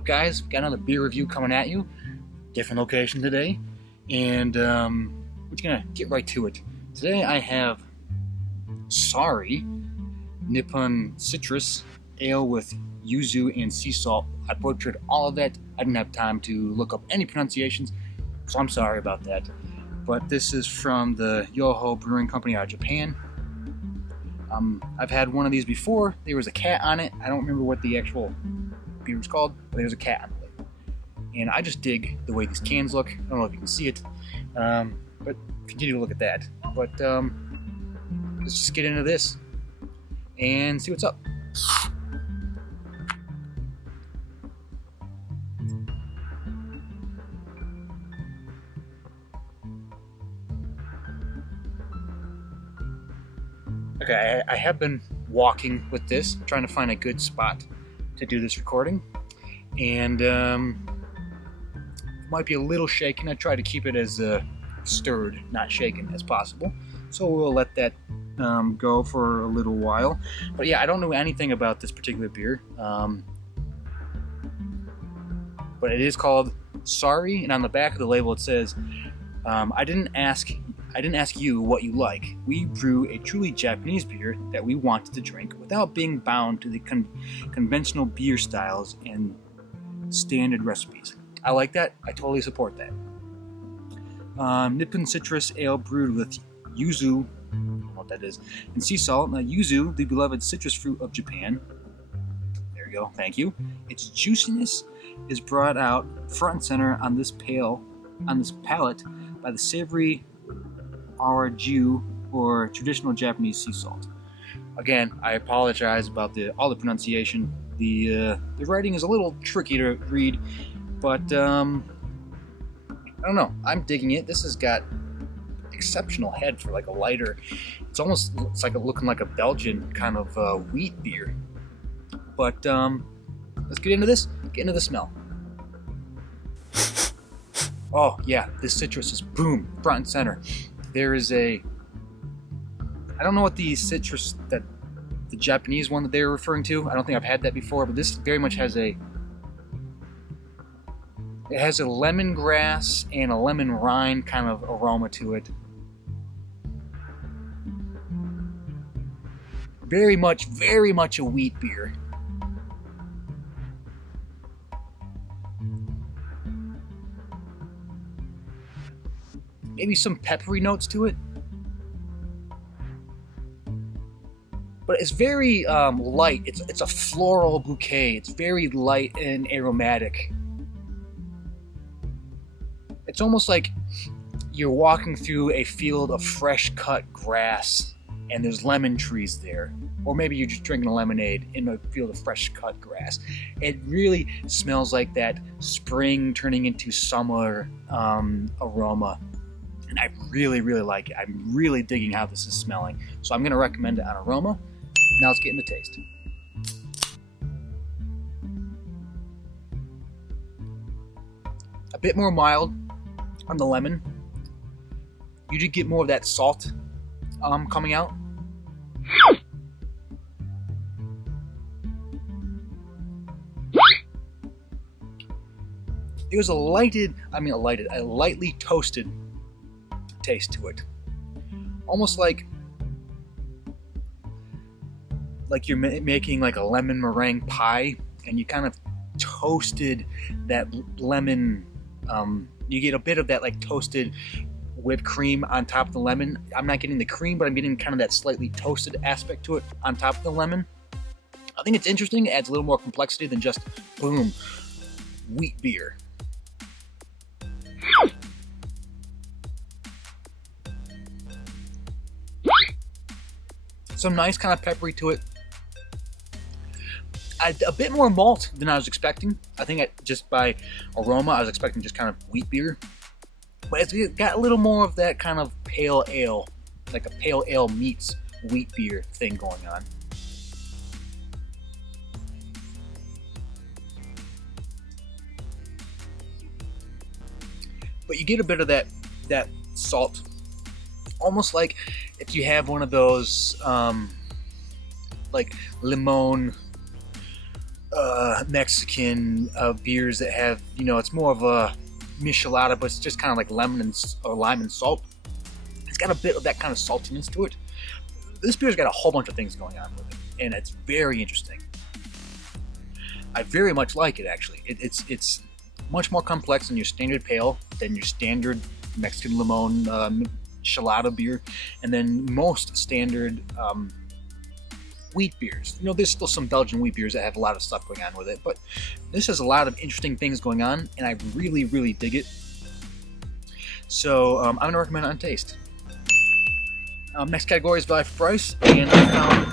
up, guys? Got another beer review coming at you. Different location today, and we're just gonna get right to it. Today I have Sorry Nippon Citrus Ale with yuzu and sea salt. I butchered all of that. I didn't have time to look up any pronunciations, so I'm sorry about that. But this is from the Yoho Brewing Company out of Japan. I've had one of these before. There was a cat on it. I don't remember what the actual beer was called, but there's a cat on the label. And I just dig the way these cans look. I don't know if you can see it, but continue to look at that. But let's just get into this and see what's up. Okay, I have been walking with this, trying to find a good spot to do this recording, and it might be a little shaken. I try to keep it as stirred, not shaken, as possible, so we'll let that go for a little while. But yeah, I don't know anything about this particular beer, but it is called Sorry, and on the back of the label it says, I didn't ask you what you like. We brew a truly Japanese beer that we wanted to drink without being bound to the conventional beer styles and standard recipes. I like that. I totally support that. Nippon Citrus Ale brewed with yuzu, I don't know what that is, and sea salt. Now, yuzu, the beloved citrus fruit of Japan. There you go. Thank you. Its juiciness is brought out front and center on this palate by the savory araju, or traditional Japanese sea salt. Again, I apologize about all the pronunciation. The writing is a little tricky to read, but I don't know. I'm digging it. This has got exceptional head for like a lighter. It's like looking like a Belgian kind of wheat beer. But let's get into this. Get into the smell. Oh yeah, this citrus is boom, front and center. There is I don't know what the citrus, the Japanese one that they were referring to. I don't think I've had that before, but this very much has it has a lemongrass and a lemon rind kind of aroma to it. Very much a wheat beer. Maybe some peppery notes to it, but it's very light. It's a floral bouquet. It's very light and aromatic. It's almost like you're walking through a field of fresh cut grass and there's lemon trees there, or maybe you're just drinking a lemonade in a field of fresh cut grass. It really smells like that spring turning into summer aroma. And I really like it. I'm really digging how this is smelling. So I'm going to recommend it on Aroma. Now let's get into taste. A bit more mild on the lemon. You did get more of that salt coming out. There's a lightly toasted taste to it, almost like you're making like a lemon meringue pie, and you kind of toasted that lemon. You get a bit of that like toasted whipped cream on top of the lemon. I'm not getting the cream, but I'm getting kind of that slightly toasted aspect to it on top of the lemon. I think it's interesting. It adds a little more complexity than just boom, wheat beer. Some nice kind of peppery to it. A bit more malt than I was expecting. I think just by aroma, I was expecting just kind of wheat beer. But it's got a little more of that kind of pale ale, like a pale ale meets wheat beer thing going on. But you get a bit of that salt, almost like if you have one of those like limon Mexican beers that have, it's more of a michelada, but it's just kind of like or lime and salt. It's got a bit of that kind of saltiness to it. This beer's got a whole bunch of things going on with it, and it's very interesting. I very much like it, actually. It's much more complex than your standard pale, than your standard Mexican limon michelada beer, and then most standard wheat beers. There's still some Belgian wheat beers that have a lot of stuff going on with it, but this has a lot of interesting things going on, and I really, really dig it. So I'm going to recommend it on taste. Next category is value for price, and I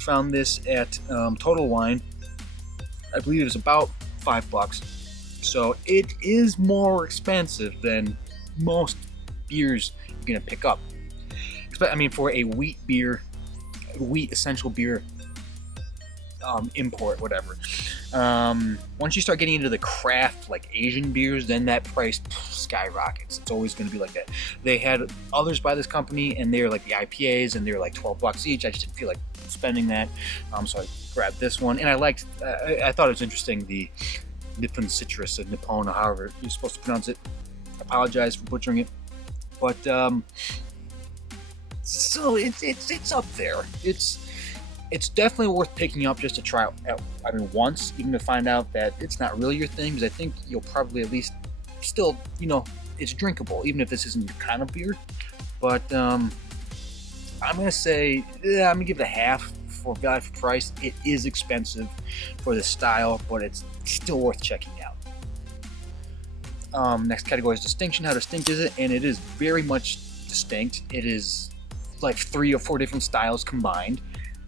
found this at Total Wine. I believe it was about $5. So it is more expensive than most beers you're going to pick up. I mean, for a wheat essential beer import, whatever. Once you start getting into the craft, like Asian beers, then that price skyrockets. It's always going to be like that. They had others by this company, and they're like the IPAs, and they're like $12 each. I just didn't feel like spending that, so I grabbed this one, and I thought it was interesting, the Nippon citrus, or Nippon, or however you're supposed to pronounce it. I apologize for butchering it, but so it's up there. It's definitely worth picking up just to try out. I mean, once, even to find out that it's not really your thing, because I think you'll probably at least still, it's drinkable, even if this isn't your kind of beer. But I'm gonna say, I'm gonna give it a half for value for price. It is expensive for this style, but it's still worth checking out. Next category is distinction. How distinct is it? And it is very much distinct. It is like 3 or 4 different styles combined.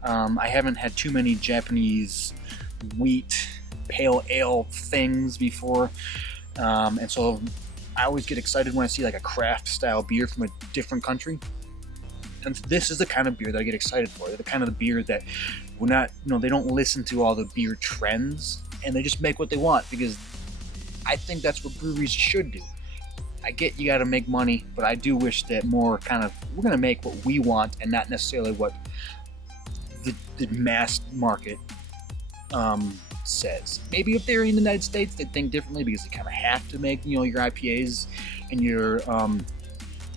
I haven't had too many Japanese wheat pale ale things before, and so I always get excited when I see like a craft style beer from a different country. And this is the kind of beer that I get excited for. They're the kind of the beer that we're not, they don't listen to all the beer trends, and they just make what they want, because I think that's what breweries should do. I get you got to make money, but I do wish that more we're going to make what we want, and not necessarily what the mass market says. Maybe if they're in the United States, they'd think differently, because they kind of have to make, your IPAs and your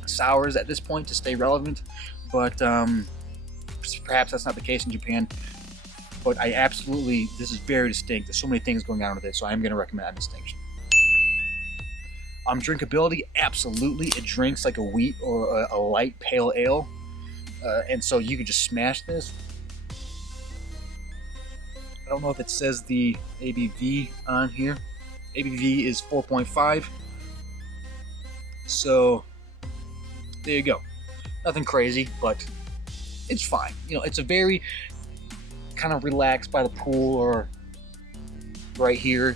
sours at this point to stay relevant. But perhaps that's not the case in Japan. But this is very distinct. There's so many things going on with it, so I'm going to recommend that distinction. Drinkability, absolutely. It drinks like a wheat or a light pale ale, and so you could just smash this. I don't know if it says the ABV on here. ABV is 4.5. So there you go. Nothing crazy, but it's fine. It's a very kind of relaxed by the pool or right here.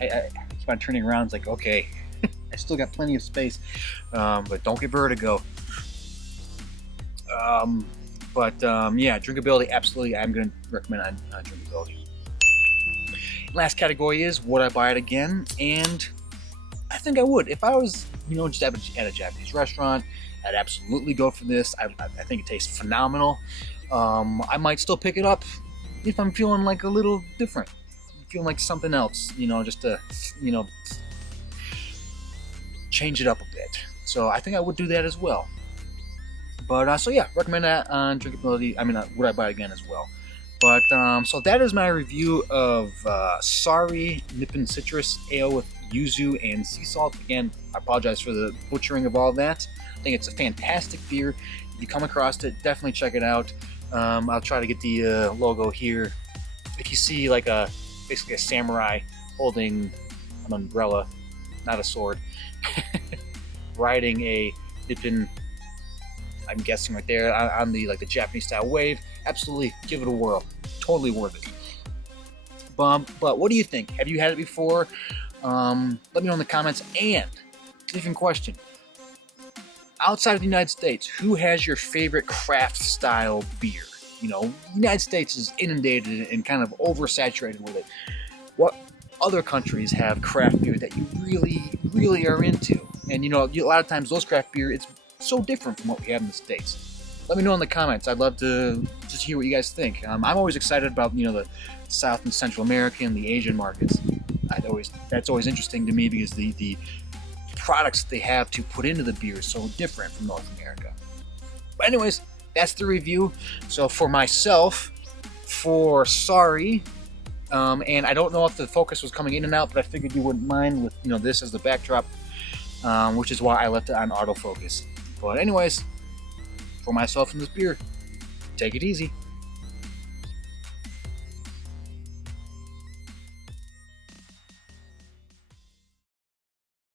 I keep on turning around. It's like, okay, I still got plenty of space, but don't get vertigo. Yeah, drinkability, absolutely. I'm going to recommend on drinkability. Last category is, would I buy it again? And I think I would. If I was, just at a Japanese restaurant, I'd absolutely go for this. I think it tastes phenomenal. I might still pick it up if I'm feeling like a little different, feeling like something else, just to, change it up a bit. So I think I would do that as well. But so yeah, recommend that on drinkability. Would I buy it again as well? But so that is my review of Sorry Nippon Citrus Ale with yuzu and sea salt. Again, I apologize for the butchering of all that. I think it's a fantastic beer. If you come across it, definitely check it out. I'll try to get the logo here. If you see like basically a samurai holding an umbrella, not a sword, riding a Nippon, I'm guessing right there on the Japanese style wave, absolutely give it a whirl. Totally worth it. But what do you think? Have you had it before? Let me know in the comments. And different question: outside of the United States, who has your favorite craft style beer? The United States is inundated and kind of oversaturated with it. What other countries have craft beer that you really, really are into? And a lot of times those craft beer, it's so different from what we have in the States. let me know in the comments. I'd love to just hear what you guys think. I'm always excited about the South and Central American, the Asian markets. That's always interesting to me because the products that they have to put into the beer is so different from North America. But anyways, that's the review. So for myself, for Sorry, and I don't know if the focus was coming in and out, but I figured you wouldn't mind with this as the backdrop, which is why I left it on autofocus. But anyways, for myself and this beer, take it easy.